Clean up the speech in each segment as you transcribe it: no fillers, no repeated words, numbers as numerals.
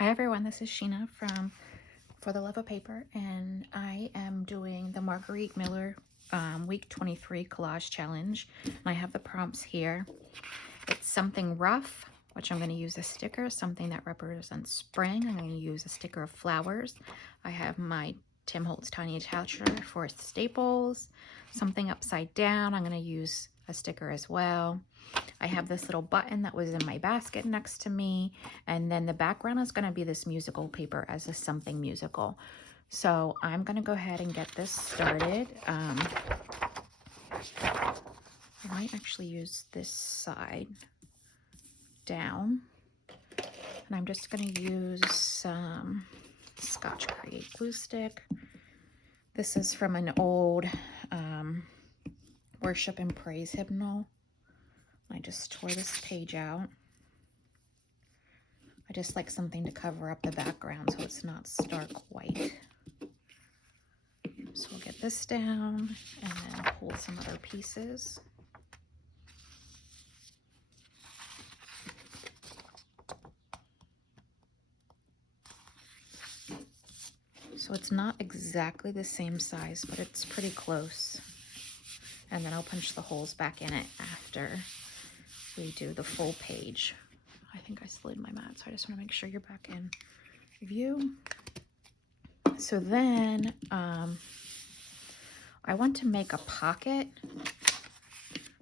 Hi everyone, this is Sheena from For the Love of Paper, and I am doing the Margaret Miller week 23 collage challenge. And I have the prompts here. It's something rough, which I'm going to use a sticker. Something that represents spring, I'm going to use a sticker of flowers. I have my Tim Holtz tiny attacher for staples. Something upside down, I'm going to use a sticker as well. I have this little button that was in my basket next to me, and then the background is going to be this musical paper as a something musical. So I'm going to go ahead and get this started. I might actually use this side down, and I'm just going to use some Scotch Create glue stick. This is from an old worship and praise hymnal. I just tore this page out. I just like something to cover up the background so it's not stark white. So we'll get this down and then pull some other pieces. So it's not exactly the same size, but it's pretty close. And then I'll punch the holes back in it after we do the full page. I think I slid my mat, so I just want to make sure you're back in view. So then I want to make a pocket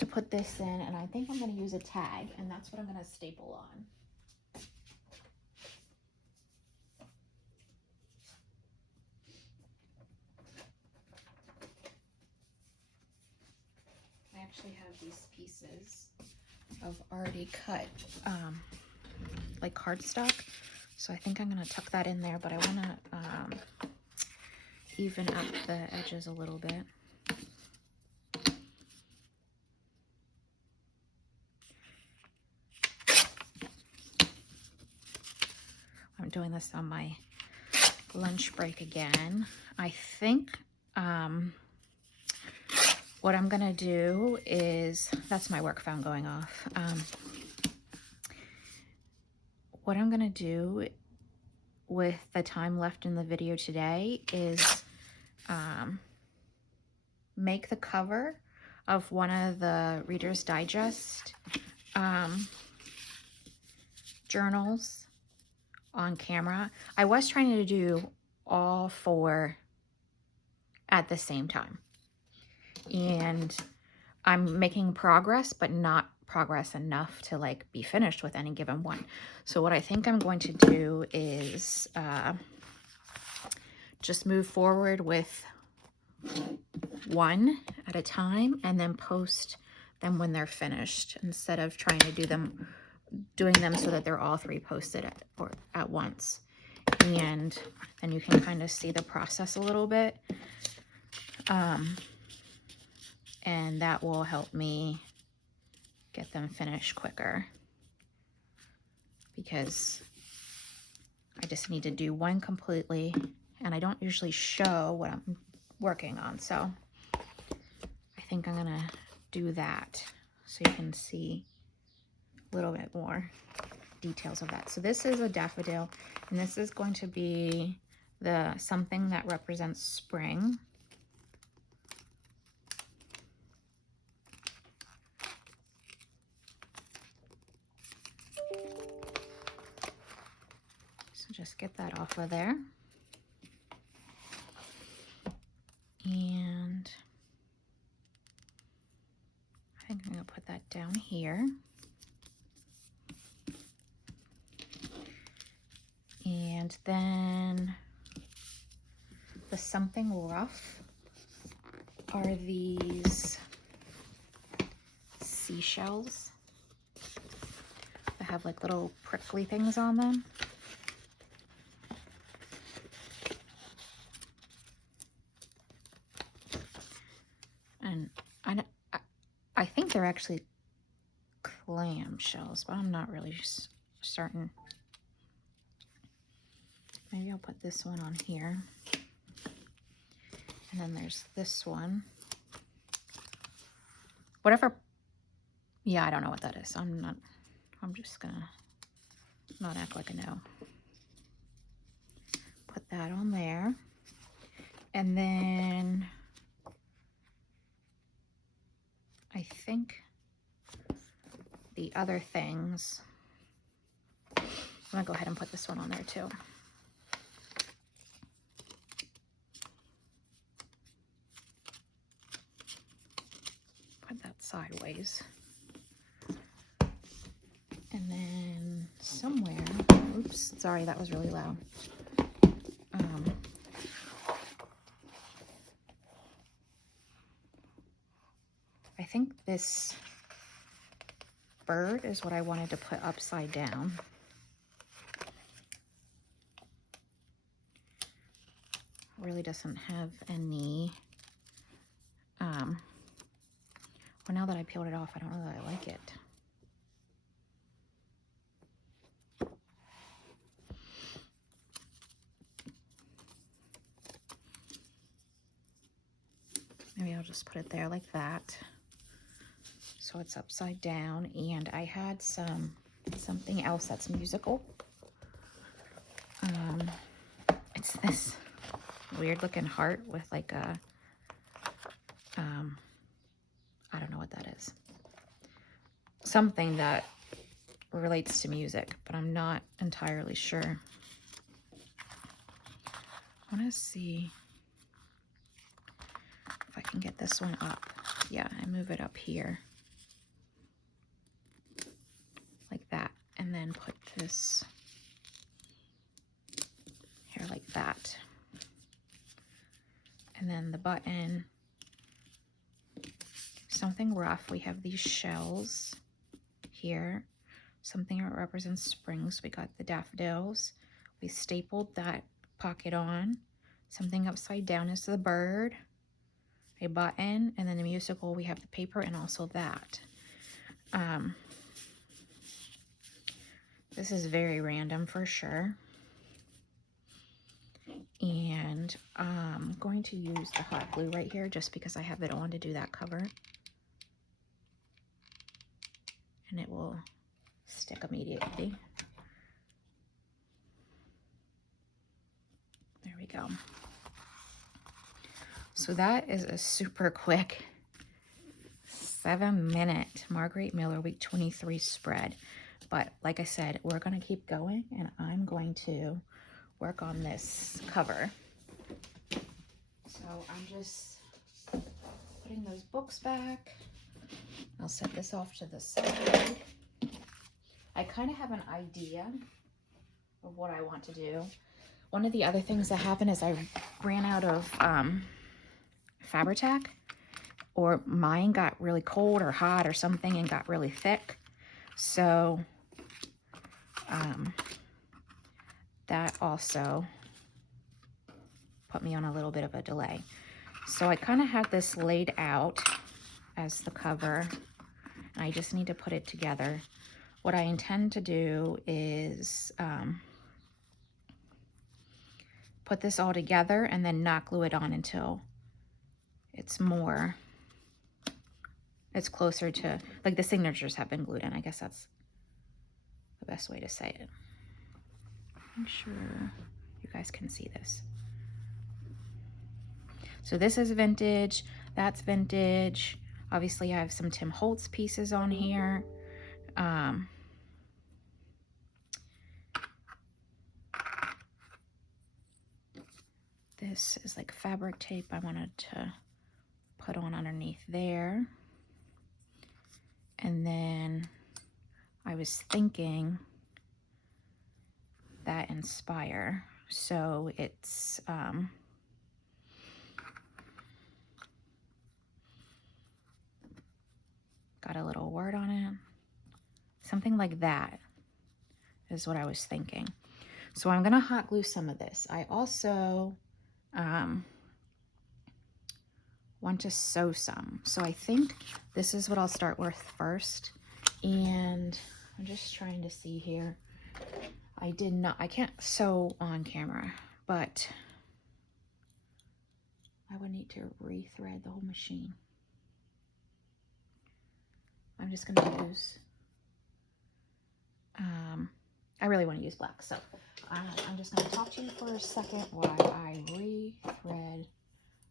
to put this in, and I think I'm going to use a tag, and that's what I'm going to staple on. I actually have these pieces of already cut like cardstock, so I think I'm going to tuck that in there, but I want to even up the edges a little bit. I'm doing this on my lunch break again. I think what I'm gonna do is, that's my work phone going off. What I'm gonna do with the time left in the video today is make the cover of one of the Reader's Digest journals on camera. I was trying to do all four at the same time, and I'm making progress, but not progress enough to like be finished with any given one. So what I think I'm going to do is just move forward with one at a time and then post them when they're finished, instead of trying to doing them so that they're all three posted at once. And then you can kind of see the process a little bit. And that will help me get them finished quicker, because I just need to do one completely, and I don't usually show what I'm working on. So I think I'm gonna do that so you can see a little bit more details of that. So this is a daffodil, and this is going to be the something that represents spring. So just get that off of there. And I think I'm gonna put that down here. And then the something rough are these seashells that have like little prickly things on them. And I think they're actually clam shells, but I'm not really certain. Maybe I'll put this one on here. And then there's this one. Whatever. Yeah, I don't know what that is. I'm just gonna not act like I know. that on there. And then I think the other things, I'm gonna go ahead and put this one on there too. Put that sideways. And then somewhere, oops, sorry, that was really loud. I think this bird is what I wanted to put upside down. Really doesn't have any, well, now that I peeled it off, I don't know that I like it. Maybe I'll just put it there like that. So it's upside down, and I had something else that's musical. It's this weird looking heart with like a, I don't know what that is. Something that relates to music, but I'm not entirely sure. I want to see if I can get this one up. Yeah, I move it up here. Like that, and then put this here like that. And then the button, something rough. We have these shells here, something that represents springs. We got the daffodils. We stapled that pocket on. Something upside down is the bird, a button, and then the musical, we have the paper and also that. This is very random for sure. And I'm going to use the hot glue right here just because I have it on to do that cover. And it will stick immediately. There we go. So that is a super quick 7-minute Margaret Miller week 23 spread. But like I said, we're going to keep going, and I'm going to work on this cover. So I'm just putting those books back. I'll set this off to the side. I kind of have an idea of what I want to do. One of the other things that happened is I ran out of Fabri-Tac, or mine got really cold or hot or something and got really thick. So that also put me on a little bit of a delay. So I kind of have this laid out as the cover. I just need to put it together. What I intend to do is put this all together and then not glue it on until it's closer to, like, the signatures have been glued in. I guess that's the best way to say it. I'm sure you guys can see this. So this is vintage, that's vintage. Obviously I have some Tim Holtz pieces on here. This is like fabric tape I wanted to put on underneath there. And then I was thinking that Inspire. So it's got a little word on it. Something like that is what I was thinking. So I'm gonna hot glue some of this. I also want to sew some. So I think this is what I'll start with first. And I'm just trying to see here. I can't sew on camera, but I would need to rethread the whole machine. I'm just gonna use, I really want to use black. So I'm just going to talk to you for a second while I rethread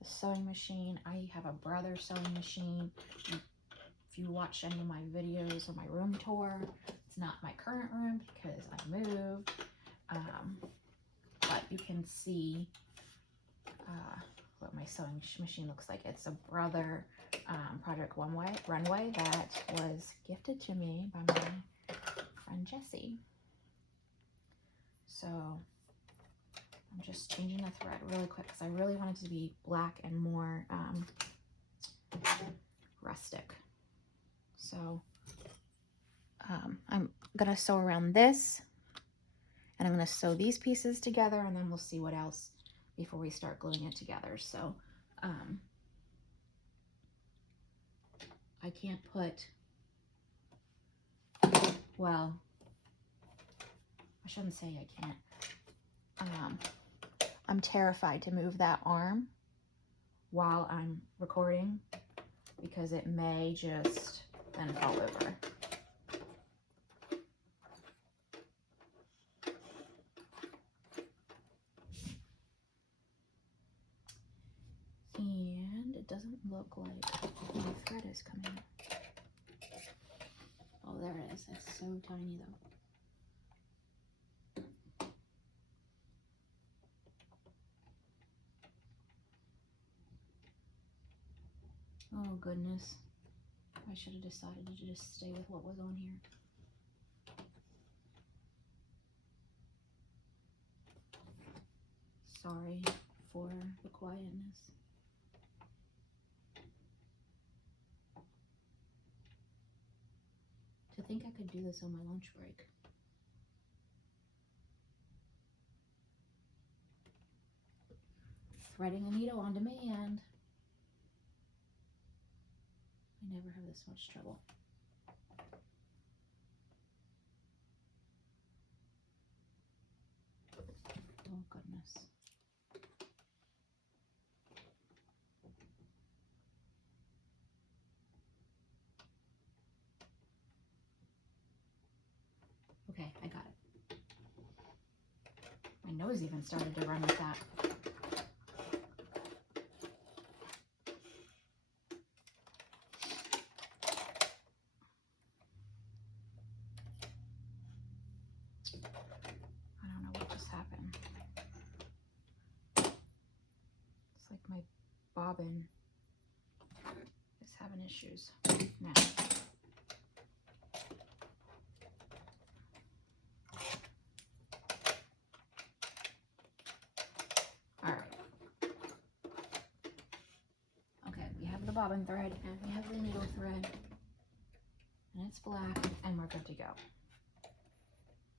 the sewing machine. I have a brother sewing machine. If you watch any of my videos on my room tour, it's not my current room because I moved. But you can see what my sewing machine looks like. It's a brother Project Runway that was gifted to me by my friend Jessie. So I'm just changing the thread really quick because I really want it to be black and more rustic. So I'm gonna sew around this, and I'm gonna sew these pieces together, and then we'll see what else before we start gluing it together. So I can't put, well, I shouldn't say I can't. I'm terrified to move that arm while I'm recording because it may just then fall over. And it doesn't look like my thread is coming out. Oh, there it is. It's so tiny though. Oh goodness. I should have decided to just stay with what was on here. Sorry for the quietness. To think I could do this on my lunch break. Threading a needle on demand. I never have this much trouble. Oh goodness. Okay, I got it. My nose even started to run with that. I don't know what just happened. It's like my bobbin is having issues now. All right. Okay, we have the bobbin thread and we have the needle thread, and it's black, and we're good to go.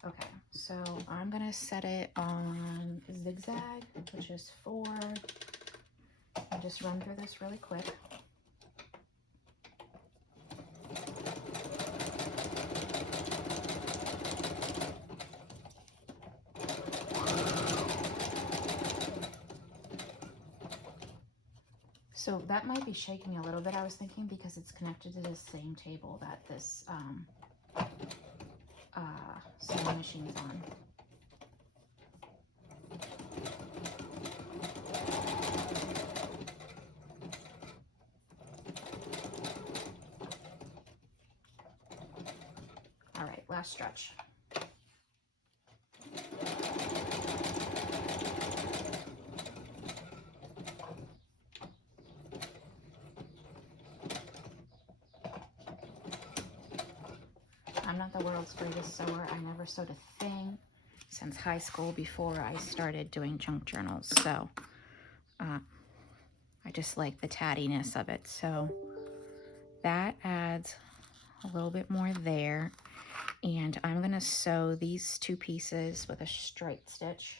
Okay, so I'm gonna set it on zigzag, which is 4. I'll just run through this really quick. So that might be shaking a little bit, I was thinking, because it's connected to the same table that this sewing machine's on. All right, last stretch. I'm not the world's greatest sewer. I never sewed a thing since high school before I started doing junk journals. So I just like the tattiness of it. So that adds a little bit more there. And I'm going to sew these 2 pieces with a straight stitch.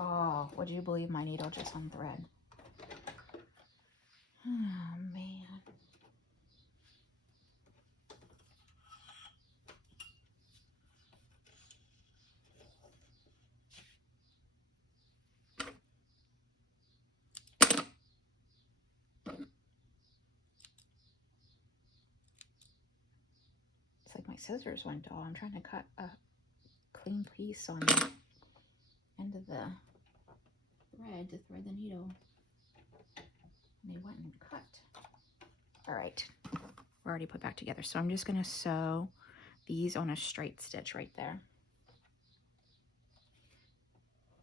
Oh, would you believe my needle just unthread? Oh, man. scissors went dull. I'm trying to cut a clean piece on the end of the thread to thread the needle. And they went and cut. All right, we're already put back together. So I'm just gonna sew these on a straight stitch right there.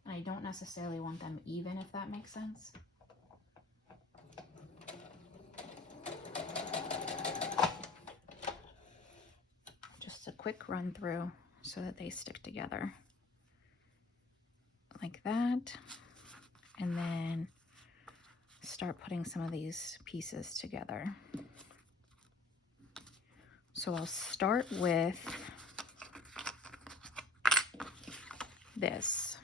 And I don't necessarily want them even, if that makes sense. Just a quick run through so that they stick together like that. And then start putting some of these pieces together. So I'll start with this,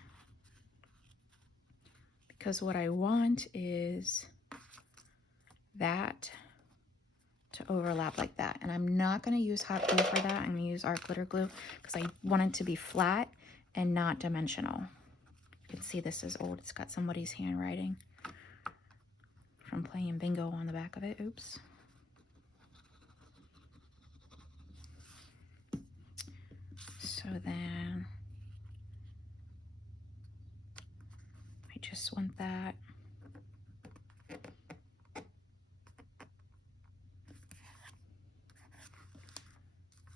because what I want is that to overlap like that. And I'm not going to use hot glue for that. I'm going to use art glitter glue because I want it to be flat and not dimensional. You can see this is old. It's got somebody's handwriting from playing bingo on the back of it. Oops. So then I just want that.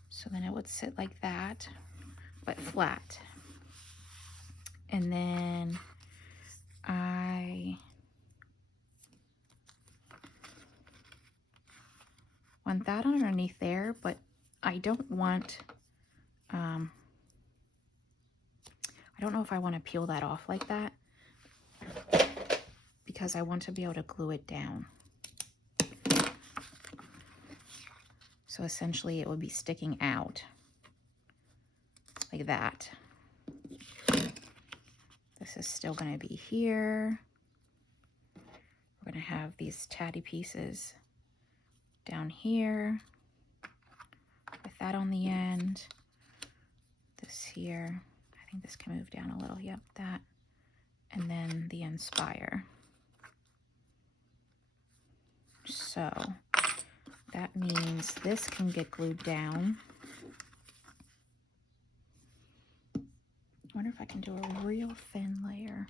So then it would sit like that, but flat. And then I want that underneath there, but I don't want, I don't know if I want to peel that off like that, because I want to be able to glue it down. So essentially it would be sticking out like that. This is still going to be here. We're going to have these tatty pieces down here with that on the end. This here, I think this can move down a little. Yep, that. And then the inspire. So that means this can get glued down. I wonder if I can do a real thin layer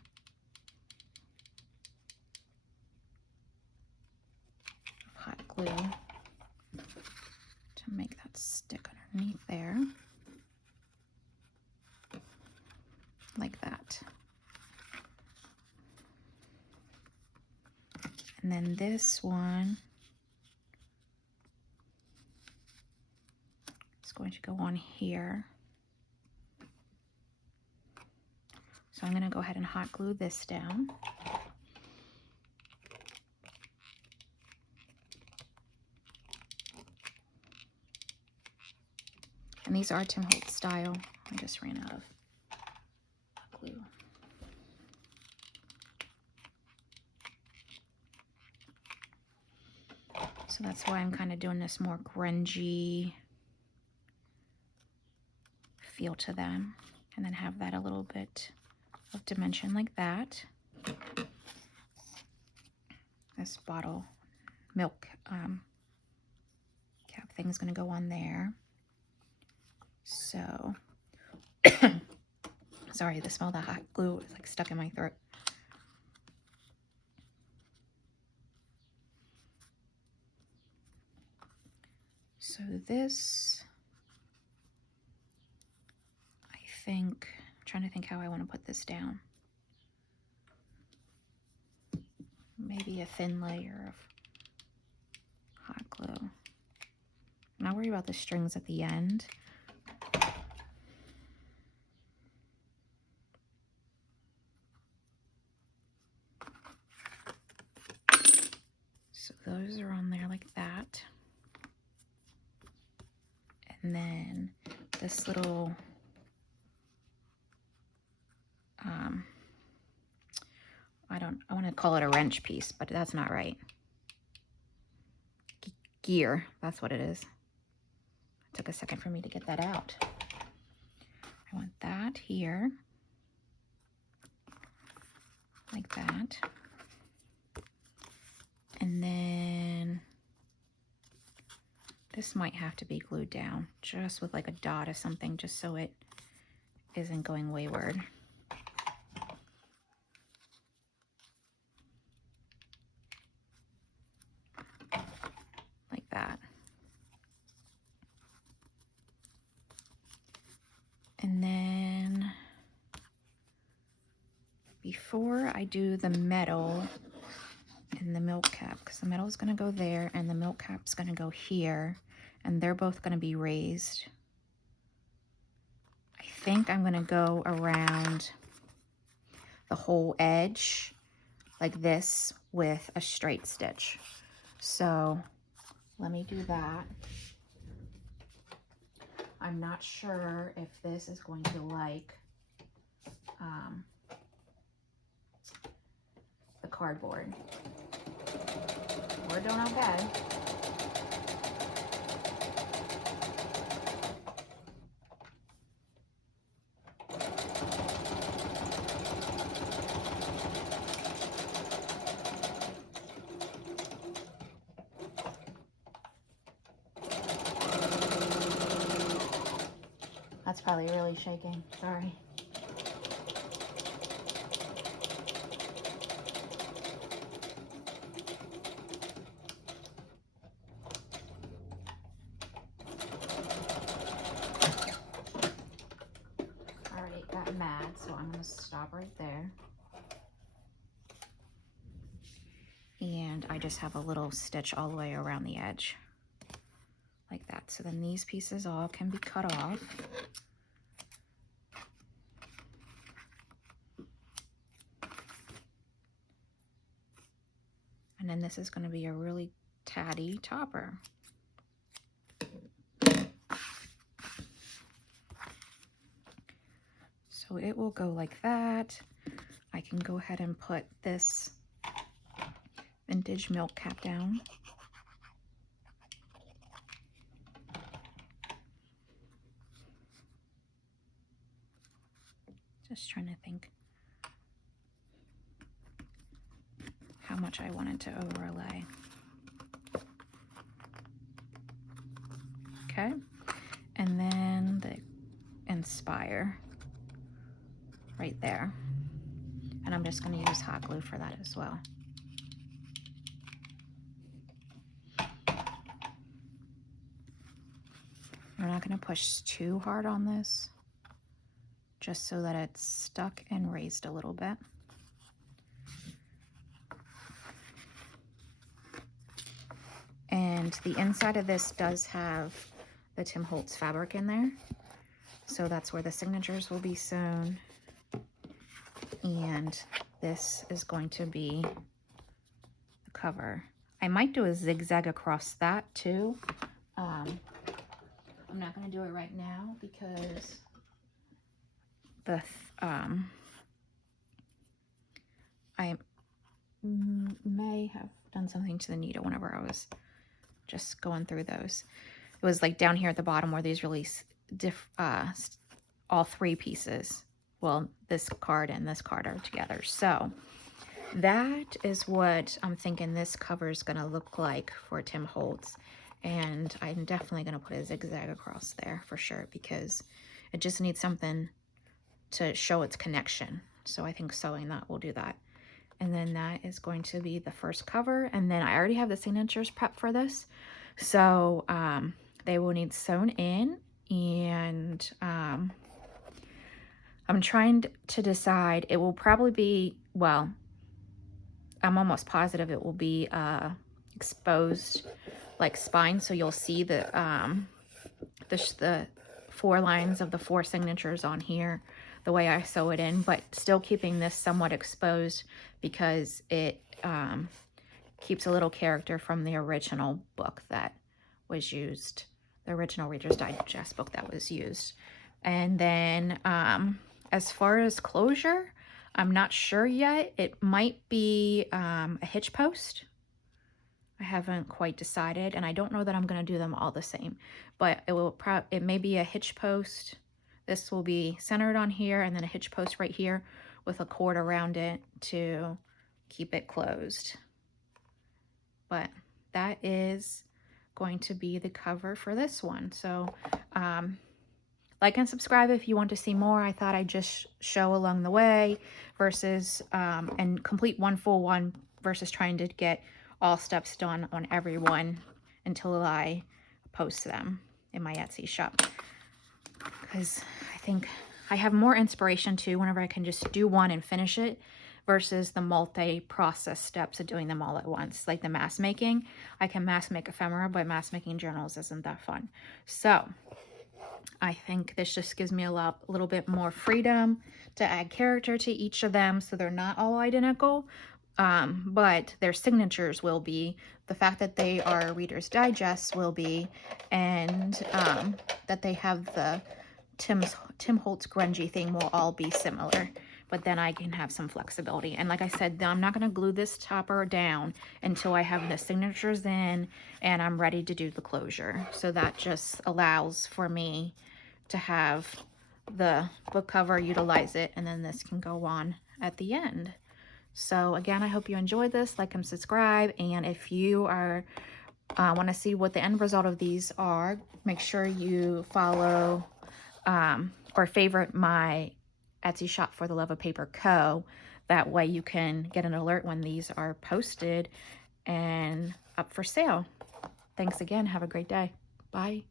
of hot glue to make that stick underneath there. Like that. And then this one is going to go on here. So I'm going to go ahead and hot glue this down. And these are Tim Holtz style. I just ran out of glue. So that's why I'm kind of doing this more grungy feel to them. And then have that a little bit of dimension like that. This bottle milk cap thing is going to go on there. So, sorry, the smell of the hot glue is like stuck in my throat. So this, I think, I'm trying to think how I want to put this down. Maybe a thin layer of hot glue. I'm not worried about the strings at the end. So those are on there like that. And then this little, I want to call it a wrench piece, but that's not right. Gear, that's what it is. It took a second for me to get that out. I want that here, like that. And then This might have to be glued down just with like a dot or something, just so it isn't going wayward. Like that. And then before I do the metal and the milk cap, because the metal is going to go there and the milk cap's going to go here, and they're both going to be raised. I think I'm going to go around the whole edge like this with a straight stitch. So let me do that. I'm not sure if this is going to like the cardboard. We're doing okay. That's probably really shaking. Sorry. Already got mad, so I'm going to stop right there. And I just have a little stitch all the way around the edge. Like that. So then these pieces all can be cut off. And then this is going to be a really tatty topper. So it will go like that. I can go ahead and put this vintage milk cap down. Just trying to think how much I wanted to overlay. Okay, and then the Inspire right there. And I'm just going to use hot glue for that as well. I'm not going to push too hard on this, just so that it's stuck and raised a little bit. And the inside of this does have the Tim Holtz fabric in there. So that's where the signatures will be sewn. And this is going to be the cover. I might do a zigzag across that too. I'm not going to do it right now because the I may have done something to the needle whenever I was just going through those. It was like down here at the bottom where these really all three pieces, well, this card and this card are together. So that is what I'm thinking this cover is going to look like for Tim Holtz. And I'm definitely going to put a zigzag across there for sure, because it just needs something to show its connection. So I think sewing that will do that. And then that is going to be the first cover. And then I already have the signatures prepped for this. So they will need sewn in. And I'm trying to decide. It will probably be, well, I'm almost positive it will be exposed like spine. So you'll see the 4 lines of the 4 signatures on here, the way I sew it in, but still keeping this somewhat exposed because it keeps a little character from the original book that was used, the original Reader's Digest book that was used. And then as far as closure, I'm not sure yet. It might be a hitch post. I haven't quite decided, and I don't know that I'm going to do them all the same, but it may be a hitch post. This will be centered on here, and then a hitch post right here with a cord around it to keep it closed. But that is going to be the cover for this one. So like and subscribe if you want to see more. I thought I'd just show along the way versus and complete one full one versus trying to get all steps done on every one until I post them in my Etsy shop, because I think I have more inspiration too whenever I can just do one and finish it versus the multi-process steps of doing them all at once. Like the mask making, I can mask make ephemera, but mask making journals isn't that fun. So I think this just gives me a little bit more freedom to add character to each of them, so they're not all identical, but their signatures will be. The fact that they are Reader's Digest will be, and that they have the Tim Holtz grungy thing will all be similar. But then I can have some flexibility. And like I said, I'm not going to glue this topper down until I have the signatures in and I'm ready to do the closure. So that just allows for me to have the book cover, utilize it, and then this can go on at the end. So again, I hope you enjoyed this. Like and subscribe. And if you are want to see what the end result of these are, make sure you follow or favorite my Etsy shop For the Love of Paper Co. That way you can get an alert when these are posted and up for sale. Thanks again. Have a great day. Bye.